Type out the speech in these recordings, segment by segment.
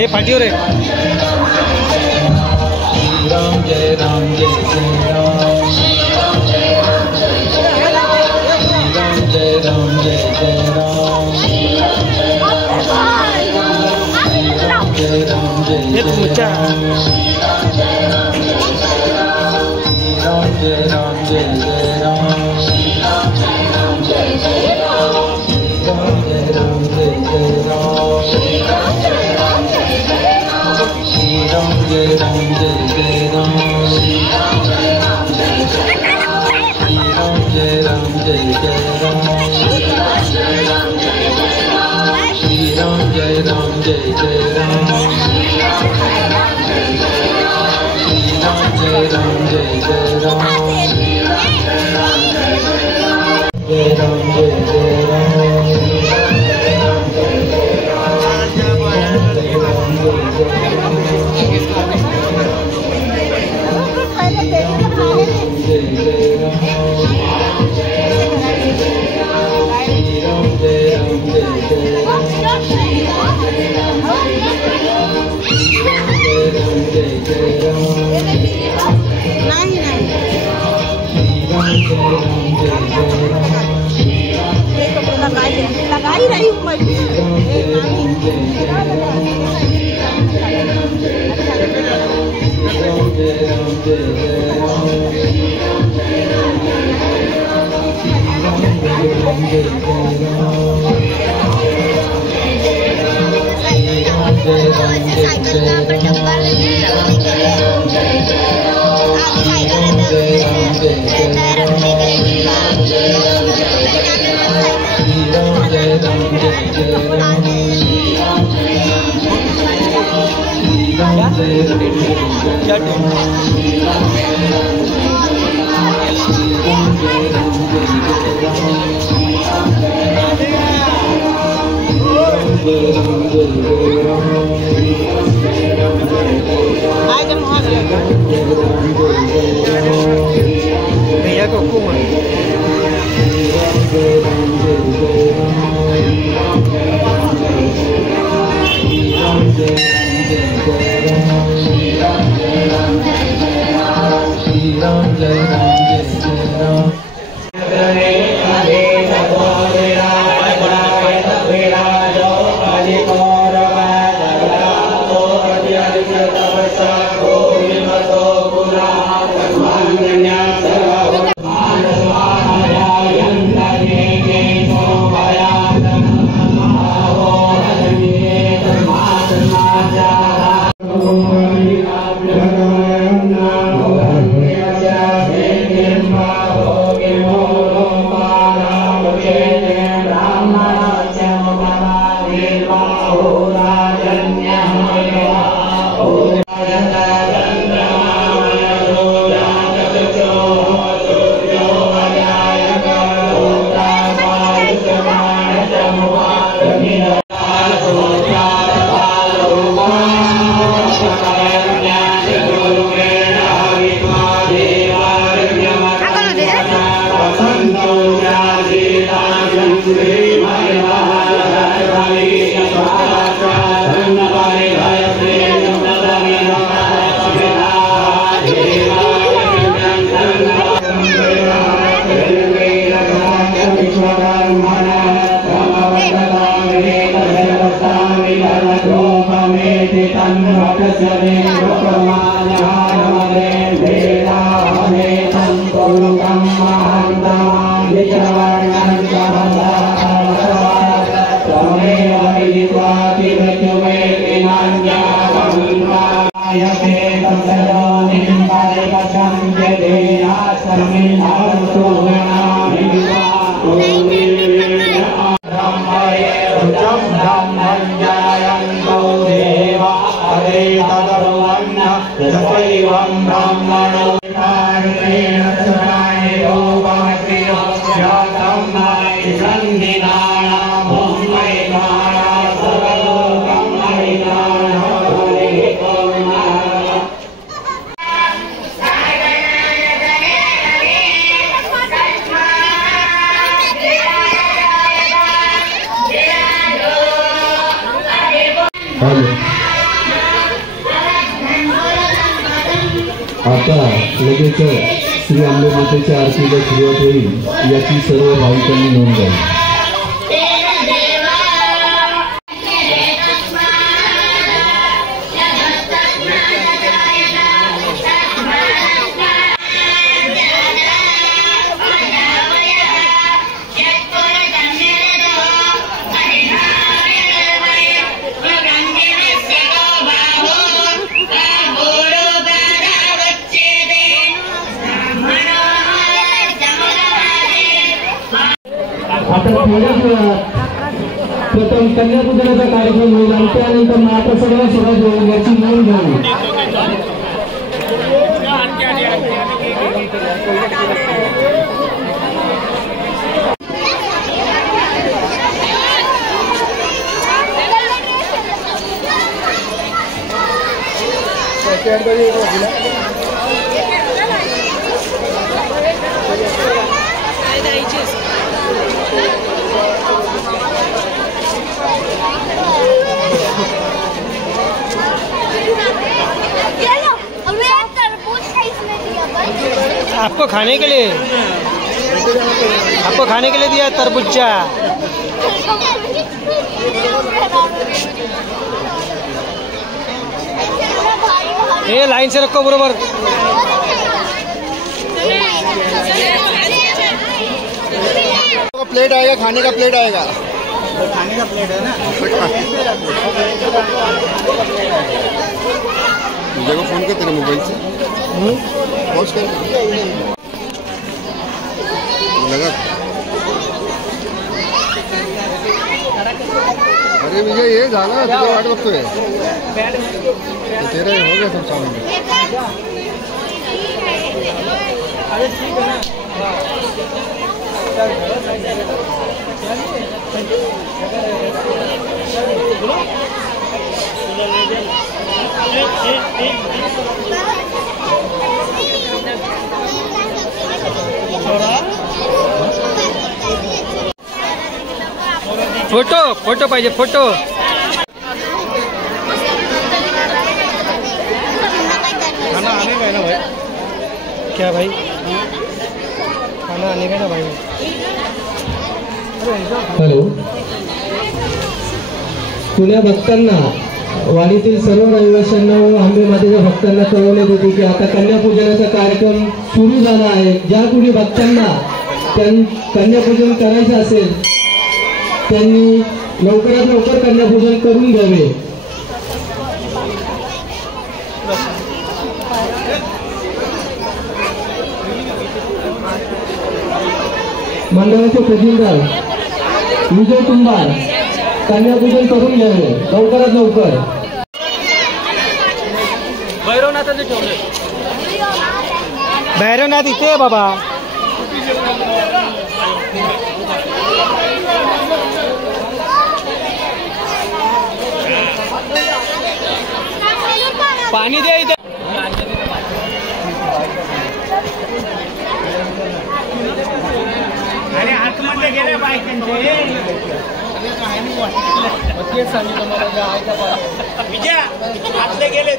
ए फाटियो रे राम जय राम जय जय राम जय राम जय जय राम जय राम जय ये तो मुच्चा राम जय राम जय जय राम राम जय राम जय जय राम राम जय राम जय जय राम राम जय राम जय जय राम राम जय राम जय जय राम राम जय राम जय जय राम जय राम जय जय राम लगा ही रही हूँ मैं भैया को कुमार Jai आता लगेच श्री अंबे मातेच्या आरतीला सुरुवात होईल याची सर्व भाविकांनी नोंद घ्यावी. प्रथम कन्यापूजनाचा कार्यक्रम होईल आणि त्यानंतर महाप्रसादाला सुरुवात होईल याची नोंद घ्यावी. आपको खाने के लिए दिया तरबूजा. ये लाइन से रखो बरोबर. प्लेट आएगा, खाने का प्लेट आएगा. खाने का प्लेट है ना. देखो फोन कर तेरे मोबाइल से पॉज कर लगा. अरे विजय ये झाला तुझा वाट बघतोय. तेरे हो गया सब सामान. अरे ठीक है ना. फोटो पाहिजे. फोटो खाना आने का है ना भाई. क्या भाई खाना आने का ना भाई. हॅलो. पुण्या भक्तांना वाडीतील सर्व रहिवाशांना व आंबे मातेच्या भक्तांना कळवण्यात येते की आता कन्यापूजनाचा कार्यक्रम सुरू झाला आहे. ज्या कोणी भक्तांना कन्यापूजन करायचं असेल त्यांनी लवकरात लवकर कन्यापूजन करून घ्यावे. मंडळाचे खजिनदार विजय कुंभार कन्यापूजन करून घ्यावे लवकरात लवकर. भैरवनाथाचे ठेवले. भैरवनाथ इथे आहे बाबा. पाणी द्या इथे. अरे आतमध्ये गेले बायकांचे. विजय आतले गेले.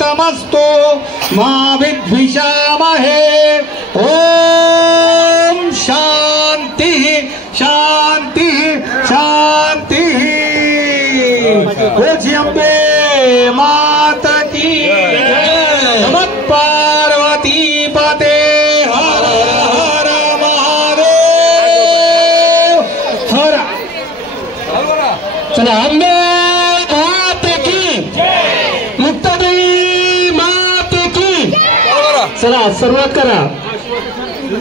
तमस्तु मा विद्विषामहे। ओम शांति शांति शांति। अम्बे माता की नमः पार्वती पते हर हर महादेव हर। चला अम्बे माता की मुक्तादेवी माता की। चला सुरुवात करा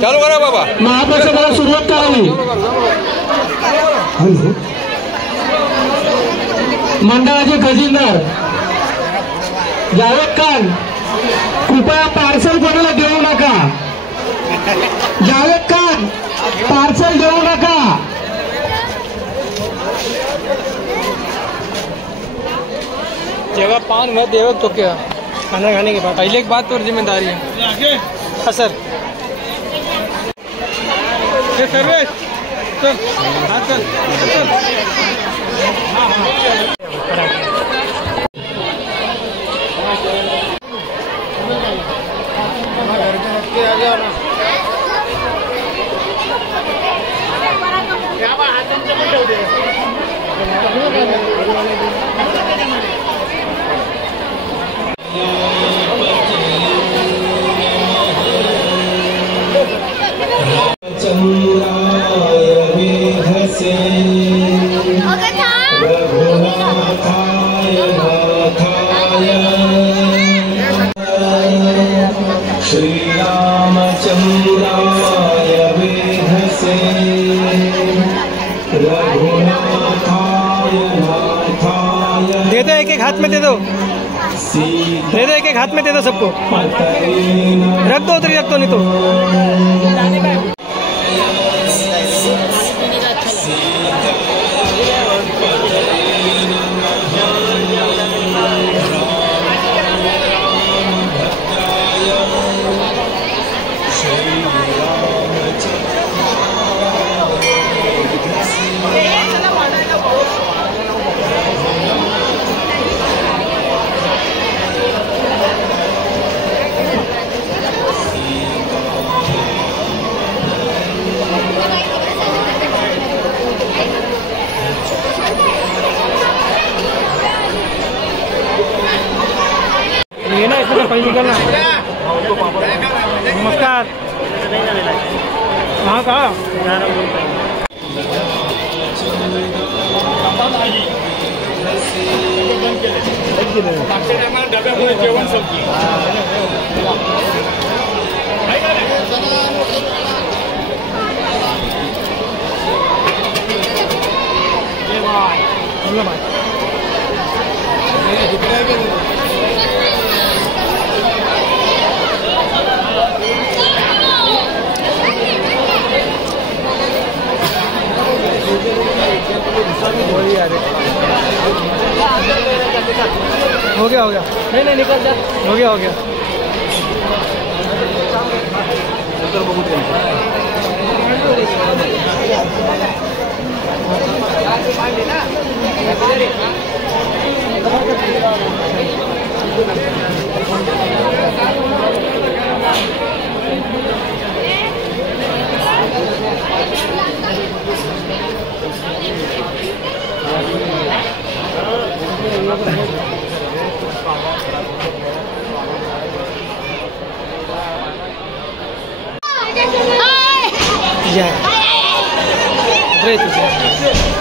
चालू करा बाबा महाप्रसादाला सुरुवात करावी। मंडळाचे खजिनदार जावेद खान कृपया पार्सल कोणाला देऊ नका। जावेद खान पार्सल देऊ नका। जगह पान में देवक तो क्या खाना खाने के बाद पहले एक बात और जिम्मेदारी है। हाँ सर सर्वेश चल हाँ चल चल। श्रीरामचंद्राय वेधसे रघुनाथाय नाथाय। दे दो एक एक हाथ में दे दो। दे दो एक एक हाथ में दे दो सबको। रख दो उधर रख दो नहीं तो। ये ना इसमें पहले निकलना। नमस्कार। कहाँ कहाँ जेवण हो गया नहीं नहीं निकल जा। हो गया या रे तुझे